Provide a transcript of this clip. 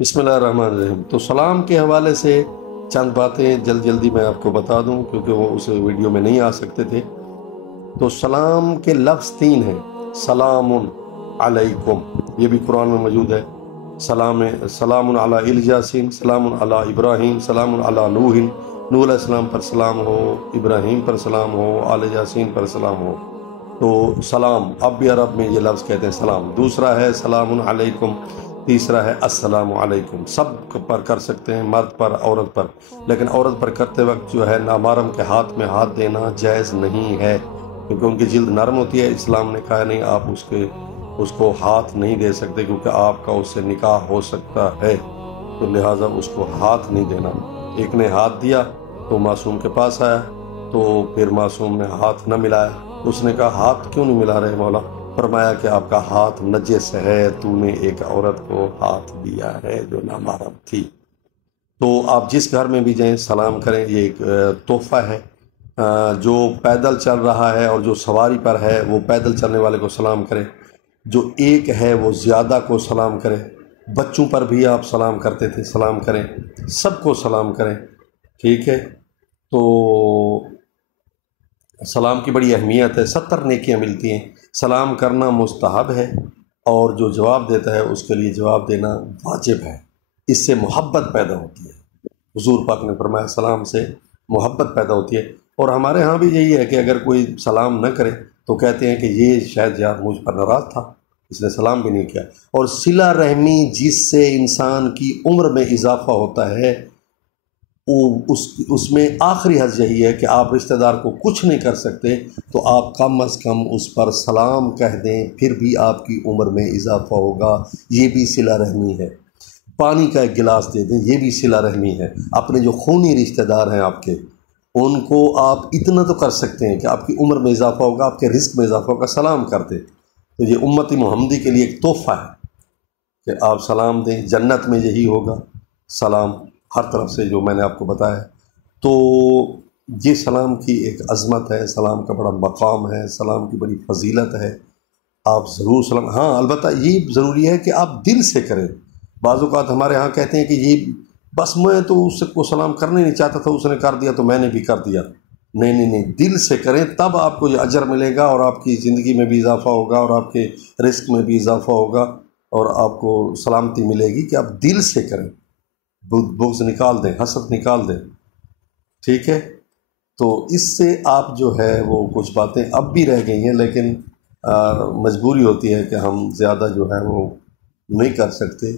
बिस्मिल्लाहिर्रहमानिर्रहीम। तो सलाम के हवाले से चंद बातें जल्दी मैं आपको बता दूं, क्योंकि वो उस वीडियो में नहीं आ सकते थे। तो सलाम के लफ्ज़ तीन हैं। सलामुन अलैकुम, ये भी कुरान में मौजूद है। सलामुन अला इल यासीन, सलामुन अला इब्राहीम, सलामुन अला नूहिन, नूह अलैहिस्सलाम पर सलाम हो, इब्राहीम पर सलाम हो, आले यासीन पर सलाम हो। तो सलाम अब भी अरब में ये लफ्ज़ कहते हैं सलाम। दूसरा है सलामुन अलैकुम, तीसरा है अस्सलामु अलैकुम। सब पर कर सकते हैं, मर्द पर, औरत पर। लेकिन औरत पर करते वक्त जो है नामारम के हाथ में हाथ देना जायज़ नहीं है, क्योंकि उनकी जिल्द नरम होती है। इस्लाम ने कहा नहीं, आप उसको हाथ नहीं दे सकते, क्योंकि आपका उससे निकाह हो सकता है। तो लिहाजा उसको हाथ नहीं देना। एक ने हाथ दिया तो मासूम के पास आया, तो फिर मासूम ने हाथ न मिलाया। उसने कहा हाथ क्यों नहीं मिला रहे मौला? फरमाया कि आपका हाथ नजस है, तूने एक औरत को हाथ दिया है जो नामाहरम थी। तो आप जिस घर में भी जाएं सलाम करें, ये एक तोहफा है। जो पैदल चल रहा है और जो सवारी पर है वो पैदल चलने वाले को सलाम करे, जो एक है वो ज़्यादा को सलाम करे। बच्चों पर भी आप सलाम करते थे, सलाम करें, सबको सलाम करें। ठीक है। तो सलाम की बड़ी अहमियत है, 70 नेकियां मिलती हैं। सलाम करना मुस्तहब है, और जो जवाब देता है उसके लिए जवाब देना वाजिब है। इससे मोहब्बत पैदा होती है। हुजूर पाक ने फरमाया सलाम से मोहब्बत पैदा होती है। और हमारे यहाँ भी यही है कि अगर कोई सलाम न करे तो कहते हैं कि ये शायद यार मुझ पर नाराज़ था, इसने सलाम भी नहीं किया। और सिला रहमी जिससे इंसान की उम्र में इजाफा होता है, उसमें आखिरी हद यही है कि आप रिश्तेदार को कुछ नहीं कर सकते तो आप कम अज़ कम उस पर सलाम कह दें, फिर भी आपकी उम्र में इजाफा होगा। ये भी सिला रहमी है। पानी का एक गिलास दे दें, ये भी सिला रहमी है। अपने जो खूनी रिश्तेदार हैं आपके, उनको आप इतना तो कर सकते हैं कि आपकी उम्र में इजाफा होगा, आपके रिस्क में इजाफा होगा, सलाम कर दें। तो ये उम्मती मोहम्मदी के लिए एक तोहफ़ा है कि आप सलाम दें। जन्नत में यही होगा, सलाम हर तरफ से, जो मैंने आपको बताया। तो ये सलाम की एक अज़मत है, सलाम का बड़ा मकाम है, सलाम की बड़ी फजीलत है। आप ज़रूर सलाम, हाँ अलबत्ता ये ज़रूरी है कि आप दिल से करें। बाज़ औक़ात हमारे यहाँ कहते हैं कि ये बस मैं तो उसको सलाम करने नहीं चाहता था, उसने कर दिया तो मैंने भी कर दिया। नहीं नहीं नहीं, दिल से करें, तब आपको ये अजर मिलेगा, और आपकी ज़िंदगी में भी इजाफ़ा होगा, और आपके रिस्क में भी इजाफ़ा होगा, और आपको सलामती मिलेगी कि आप दिल से करें। बुग़्ज़ निकाल दें, हसद निकाल दें। ठीक है। तो इससे आप जो है वो कुछ बातें अब भी रह गई हैं, लेकिन मजबूरी होती है कि हम ज़्यादा जो है वो नहीं कर सकते।